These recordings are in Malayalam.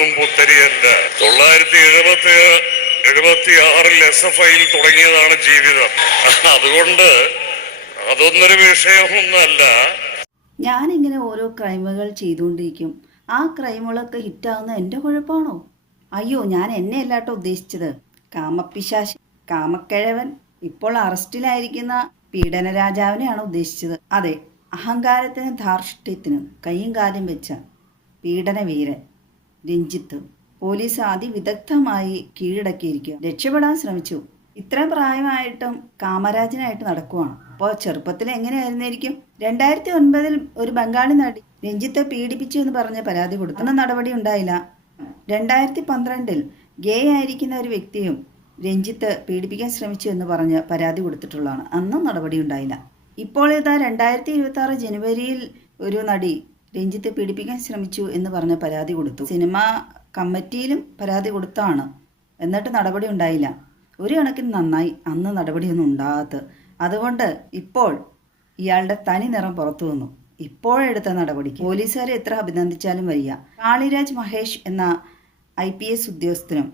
ഒന്നും പുത്തരിയല്ല. 1976 SFIയിൽ തുടങ്ങിയതാണ് ജീവിതം. അതുകൊണ്ട് അതൊന്നൊരു വിഷയമൊന്നല്ല. ഞാനിങ്ങനെ ഓരോ ക്രൈമുകൾ ചെയ്തുകൊണ്ടിരിക്കും. ആ ക്രൈമുകളൊക്കെ ഹിറ്റാവുന്ന എൻ്റെ കുഴപ്പമാണോ? അയ്യോ, ഞാൻ എന്നെ അല്ലാട്ടോ ഉദ്ദേശിച്ചത്. കാമപ്പിശാശ്, കാമക്കിഴവൻ, ഇപ്പോൾ അറസ്റ്റിലായിരിക്കുന്ന പീഡന രാജാവിനെയാണ് ഉദ്ദേശിച്ചത്. അതെ, അഹങ്കാരത്തിനും ധാർഷ്ട്യത്തിനും കൈയും കാലും വെച്ച പീഡനവീരൻ രഞ്ജിത്ത് പോലീസ് അതിവിദഗ്ധമായി കീഴടക്കിയിരിക്കുക. രക്ഷപ്പെടാൻ ശ്രമിച്ചു. ഇത്ര പ്രായമായിട്ടും കാമരാജനായിട്ട് നടക്കുവാണ്. അപ്പോൾ ചെറുപ്പത്തിൽ എങ്ങനെയായിരുന്നിരിക്കും? 2009 ഒരു ബംഗാളി നടി രഞ്ജിത്തെ പീഡിപ്പിച്ചു എന്ന് പറഞ്ഞ് പരാതി കൊടുത്തു. അന്ന് നടപടി ഉണ്ടായില്ല. 2012 ഗേ ആയിരിക്കുന്ന ഒരു വ്യക്തിയും രഞ്ജിത്ത് പീഡിപ്പിക്കാൻ ശ്രമിച്ചു എന്ന് പറഞ്ഞ് പരാതി കൊടുത്തിട്ടുള്ളതാണ്. അന്നും നടപടി ഉണ്ടായില്ല. ഇപ്പോൾ ഇതാ 2026 ജനുവരിയിൽ ഒരു നടി രഞ്ജിത്തെ പീഡിപ്പിക്കാൻ ശ്രമിച്ചു എന്ന് പറഞ്ഞ് പരാതി കൊടുത്തു. സിനിമാ കമ്മിറ്റിയിലും പരാതി കൊടുത്താണ്. എന്നിട്ട് നടപടി ഉണ്ടായില്ല. ഒരു കണക്കിന് നന്നായി അന്ന് നടപടിയൊന്നും ഉണ്ടാകാത്തത്. അതുകൊണ്ട് ഇപ്പോൾ ഇയാളുടെ തനി നിറം പുറത്തു വന്നു. ഇപ്പോഴെടുത്ത നടപടിക്ക് പോലീസുകാരെ എത്ര അഭിനന്ദിച്ചാലും വരിക. കാളിരാജ് മഹേഷ് എന്ന IPS ഉദ്യോഗസ്ഥനും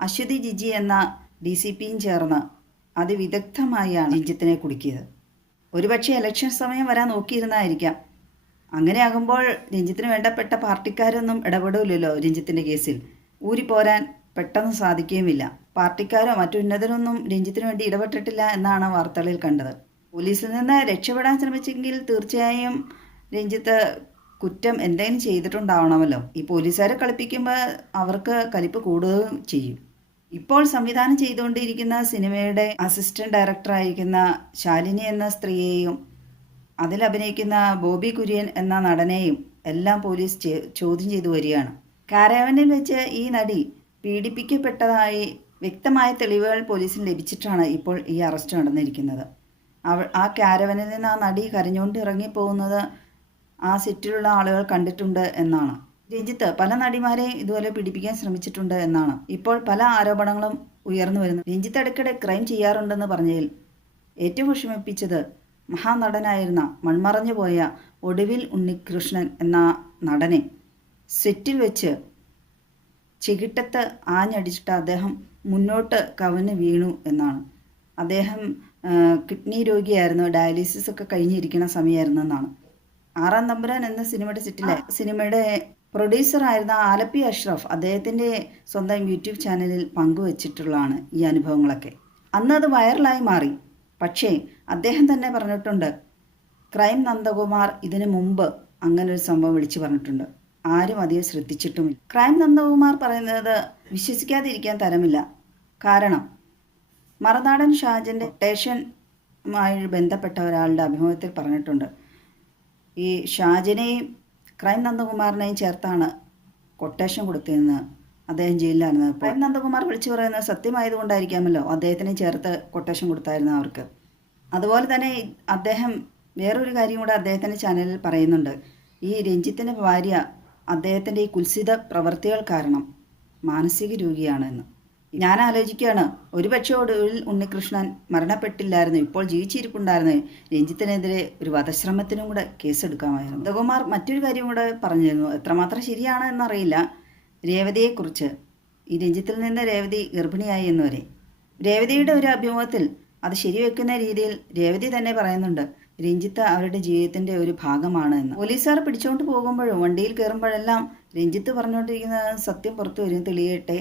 അശ്വതി ജിജി എന്ന DCPയും ചേർന്ന് അതിവിദഗ്ധമായാണ് രഞ്ജിത്തിനെ കുടുക്കിയത്. ഒരുപക്ഷെ ഇലക്ഷൻ സമയം വരാൻ നോക്കിയിരുന്നായിരിക്കാം. അങ്ങനെയാകുമ്പോൾ രഞ്ജിത്തിന് വേണ്ടപ്പെട്ട പാർട്ടിക്കാരൊന്നും ഇടപെടില്ലല്ലോ. രഞ്ജിത്തിൻ്റെ കേസിൽ ഊരിപ്പോരാൻ പെട്ടെന്ന് സാധിക്കുകയുമില്ല. പാർട്ടിക്കാരോ മറ്റുന്നതരൊന്നും രഞ്ജിത്തിന് വേണ്ടി ഇടപെട്ടിട്ടില്ല എന്നാണ് വാർത്തകളിൽ കണ്ടത്. പോലീസിൽ നിന്ന് രക്ഷപ്പെടാൻ ശ്രമിച്ചെങ്കിൽ തീർച്ചയായും രഞ്ജിത്ത് കുറ്റം എന്തെങ്കിലും ചെയ്തിട്ടുണ്ടാവണമല്ലോ. ഈ പോലീസുകാരെ കളിപ്പിക്കുമ്പോൾ അവർക്ക് കലിപ്പ് കൂടുകയും ചെയ്യും. ഇപ്പോൾ സംവിധാനം ചെയ്തുകൊണ്ടിരിക്കുന്ന സിനിമയുടെ അസിസ്റ്റന്റ് ഡയറക്ടറായിരിക്കുന്ന ശാലിനി എന്ന സ്ത്രീയെയും അതിൽ അഭിനയിക്കുന്ന ബോബി കുര്യൻ എന്ന നടനെയും എല്ലാം പോലീസ് ചോദ്യം ചെയ്തു വരികയാണ്. കാരവനിൽ വെച്ച് ഈ നടി പീഡിപ്പിക്കപ്പെട്ടതായി വ്യക്തമായ തെളിവുകൾ പോലീസിന് ലഭിച്ചിട്ടാണ് ഇപ്പോൾ ഈ അറസ്റ്റ് നടന്നിരിക്കുന്നത്. ആ കാരവനിൽ നിന്ന് ആ നടി കരഞ്ഞുകൊണ്ട് ഇറങ്ങിപ്പോകുന്നത് ആ സെറ്റിലുള്ള ആളുകൾ കണ്ടിട്ടുണ്ട് എന്നാണ്. രഞ്ജിത്ത് പല നടിമാരെയും ഇതുപോലെ പീഡിപ്പിക്കാൻ ശ്രമിച്ചിട്ടുണ്ട് എന്നാണ് ഇപ്പോൾ പല ആരോപണങ്ങളും ഉയർന്നു വരുന്നത്. രഞ്ജിത്ത് ഇടയ്ക്കിടെ ക്രൈം ചെയ്യാറുണ്ടെന്ന് പറഞ്ഞതിൽ ഏറ്റവും വിഷമിപ്പിച്ചത് മഹാനടനായിരുന്ന മൺമറഞ്ഞു പോയ ഒടുവിൽ ഉണ്ണികൃഷ്ണൻ എന്ന നടനെ സെറ്റിൽ വെച്ച് ചെകിട്ടത്ത് ആഞ്ഞടിച്ചിട്ട് അദ്ദേഹം മുന്നോട്ട് കവന്ന് വീണു എന്നാണ്. അദ്ദേഹം കിഡ്നി രോഗിയായിരുന്നു, ഡയാലിസിസ് ഒക്കെ കഴിഞ്ഞിരിക്കുന്ന സമയമായിരുന്നു എന്നാണ്. 6-ാം തമ്പുരാൻ എന്ന സിനിമയുടെ പ്രൊഡ്യൂസറായിരുന്ന ആലപ്പി അഷ്റഫ് അദ്ദേഹത്തിൻ്റെ സ്വന്തം യൂട്യൂബ് ചാനലിൽ പങ്കുവച്ചിട്ടുള്ളതാണ് ഈ അനുഭവങ്ങളൊക്കെ. അന്ന് അത് വൈറലായി മാറി. പക്ഷേ അദ്ദേഹം തന്നെ പറഞ്ഞിട്ടുണ്ട്, ക്രൈം നന്ദകുമാർ ഇതിനു മുമ്പ് അങ്ങനൊരു സംഭവം വിളിച്ചു പറഞ്ഞിട്ടുണ്ട്. ആരും അധികം ശ്രദ്ധിച്ചിട്ടുമില്ല. ക്രൈം നന്ദകുമാർ പറയുന്നത് വിശ്വസിക്കാതിരിക്കാൻ തരമില്ല. കാരണം മറുനാടൻ ഷാജൻ്റെ കൊട്ടേഷനുമായി ബന്ധപ്പെട്ട ഒരാളുടെ അഭിമുഖത്തിൽ പറഞ്ഞിട്ടുണ്ട്, ഈ ഷാജനെയും ക്രൈം നന്ദകുമാറിനെയും ചേർത്താണ് കൊട്ടേഷൻ കൊടുത്തതെന്ന്. അദ്ദേഹം ജയിലിലായിരുന്നത്. ക്രൈം നന്ദകുമാർ വിളിച്ചു പറയുന്നത് സത്യമായതുകൊണ്ടായിരിക്കാമല്ലോ അദ്ദേഹത്തിനെ ചേർത്ത് കൊട്ടേഷൻ കൊടുത്തായിരുന്നു അവർക്ക്. അതുപോലെ തന്നെ അദ്ദേഹം വേറൊരു കാര്യം കൂടെ അദ്ദേഹത്തിൻ്റെ ചാനലിൽ പറയുന്നുണ്ട്. ഈ രഞ്ജിത്തിൻ്റെ ഭാര്യ അദ്ദേഹത്തിൻ്റെ ഈ കുൽസിത പ്രവൃത്തികൾ കാരണം മാനസിക രോഗിയാണെന്ന്. ഞാൻ ആലോചിക്കുകയാണ്, ഒരുപക്ഷെ ഒടുവിൽ ഉണ്ണികൃഷ്ണൻ മരണപ്പെട്ടില്ലായിരുന്നു, ഇപ്പോൾ ജീവിച്ചിരിപ്പുണ്ടായിരുന്നു, രഞ്ജിത്തിനെതിരെ ഒരു വധശ്രമത്തിനും കൂടെ കേസെടുക്കാമായിരുന്നു. നന്ദകുമാർ മറ്റൊരു കാര്യം കൂടെ പറഞ്ഞിരുന്നു, എത്രമാത്രം ശരിയാണ് എന്നറിയില്ല. രേവതിയെക്കുറിച്ച്, ഈ രഞ്ജിത്തിൽ നിന്ന് രേവതി ഗർഭിണിയായി എന്നുവരെ. രേവതിയുടെ ഒരു അഭിമുഖത്തിൽ അത് ശരിവെക്കുന്ന രീതിയിൽ രേവതി തന്നെ പറയുന്നുണ്ട്, രഞ്ജിത്ത് അവരുടെ ജീവിതത്തിൻ്റെ ഒരു ഭാഗമാണ് എന്ന്. പോലീസുകാർ പിടിച്ചുകൊണ്ട് പോകുമ്പോഴും വണ്ടിയിൽ കയറുമ്പോഴെല്ലാം രഞ്ജിത്ത് പറഞ്ഞുകൊണ്ടിരിക്കുന്ന സത്യം പുറത്തു വരും, തെളിയട്ടെ,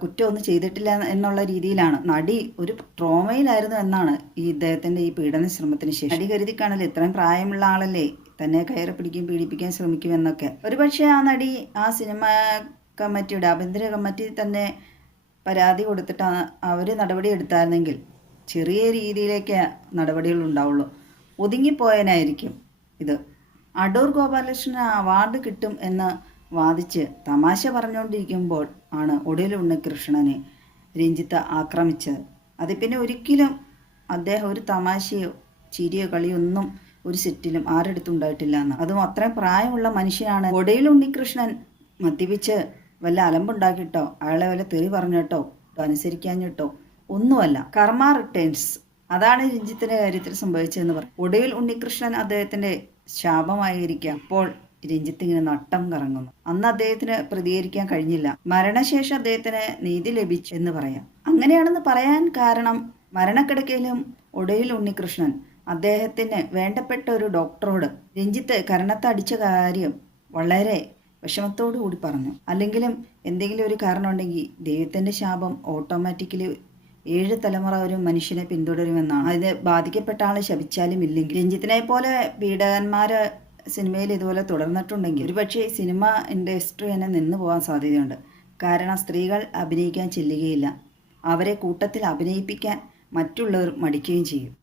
കുറ്റമൊന്നും ചെയ്തിട്ടില്ല എന്നുള്ള രീതിയിലാണ്. നടി ഒരു ട്രോമയിലായിരുന്നു എന്നാണ് ഈ ഇദ്ദേഹത്തിൻ്റെ ഈ പീഡന ശ്രമത്തിന് ശേഷം. നടി കരുതി കാണല്ലേ, ഇത്രയും പ്രായമുള്ള ആളല്ലേ, തന്നെ കയറി പിടിക്കും, പീഡിപ്പിക്കാൻ ശ്രമിക്കുമെന്നൊക്കെ. ഒരുപക്ഷെ ആ നടി ആ സിനിമ കമ്മിറ്റിയുടെ ആഭ്യന്തര കമ്മിറ്റി തന്നെ പരാതി കൊടുത്തിട്ട് അവർ നടപടി എടുത്തായിരുന്നെങ്കിൽ ചെറിയ രീതിയിലേക്ക് നടപടികൾ ഉണ്ടാവുള്ളൂ. ഒതുങ്ങിപ്പോയനായിരിക്കും ഇത്. അടൂർ ഗോപാലകൃഷ്ണന് അവാർഡ് കിട്ടും എന്ന് വാദിച്ച് തമാശ പറഞ്ഞുകൊണ്ടിരിക്കുമ്പോൾ ആണ് ഒടുവിൽ ഉണ്ണികൃഷ്ണനെ രഞ്ജിത്ത് ആക്രമിച്ചത്. അത് പിന്നെ ഒരിക്കലും അദ്ദേഹം ഒരു തമാശയോ ചിരിയോ കളിയോ ഒന്നും ഒരു സെറ്റിലും ആരെടുത്തും ഉണ്ടായിട്ടില്ല എന്ന്. അതും അത്രയും പ്രായമുള്ള മനുഷ്യനാണ്. ഒടുവിൽ ഉണ്ണികൃഷ്ണൻ മദ്യപിച്ച് വല്ല അലമ്പുണ്ടാക്കിയിട്ടോ അയാളെ വല്ല തെറി പറഞ്ഞിട്ടോ അനുസരിക്കാഞ്ഞിട്ടോ ഒന്നുമല്ല. കർമ്മ റിട്ടേൺസ്. അതാണ് രഞ്ജിത്തിൻ്റെ കാര്യത്തിൽ സംഭവിച്ചതെന്ന് പറയും. ഒടുവിൽ ഉണ്ണികൃഷ്ണൻ അദ്ദേഹത്തിൻ്റെ ശാപമായിരിക്കാം ഇപ്പോൾ രഞ്ജിത്ത് ഇങ്ങനെ നട്ടം കറങ്ങുന്നു. അന്ന് അദ്ദേഹത്തിന് പ്രതികരിക്കാൻ കഴിഞ്ഞില്ല. മരണശേഷം അദ്ദേഹത്തിന് നീതി ലഭിച്ചു എന്ന് പറയാം. അങ്ങനെയാണെന്ന് പറയാൻ കാരണം മരണക്കിടക്കയിലും ഒടുവിൽ ഉണ്ണികൃഷ്ണൻ അദ്ദേഹത്തിന് വേണ്ടപ്പെട്ട ഒരു ഡോക്ടറോട് രഞ്ജിത്ത് കരണത്തടിച്ച കാര്യം വളരെ വിഷമത്തോടു കൂടി പറഞ്ഞു. അല്ലെങ്കിലും എന്തെങ്കിലും ഒരു കാരണം ഉണ്ടെങ്കിൽ ദൈവത്തിൻ്റെ ശാപം ഓട്ടോമാറ്റിക്കലി 7 തലമുറ ഒരു മനുഷ്യനെ പിന്തുടരുമെന്നാണ്. അത് ബാധിക്കപ്പെട്ട ആൾ ശപിച്ചാലും ഇല്ലെങ്കിൽ രഞ്ജിത്തിനെ പോലെ പീഡകന്മാര് സിനിമയിൽ ഇതുപോലെ തുടർന്നിട്ടുണ്ടെങ്കിൽ ഒരുപക്ഷെ സിനിമ ഇൻഡസ്ട്രി തന്നെ നിന്ന് പോകാൻ സാധ്യതയുണ്ട്. കാരണം സ്ത്രീകൾ അഭിനയിക്കാൻ ചെല്ലുകയില്ല. അവരെ കൂട്ടത്തിൽ അഭിനയിപ്പിക്കാൻ മറ്റുള്ളവർ മടിക്കുകയും ചെയ്യും.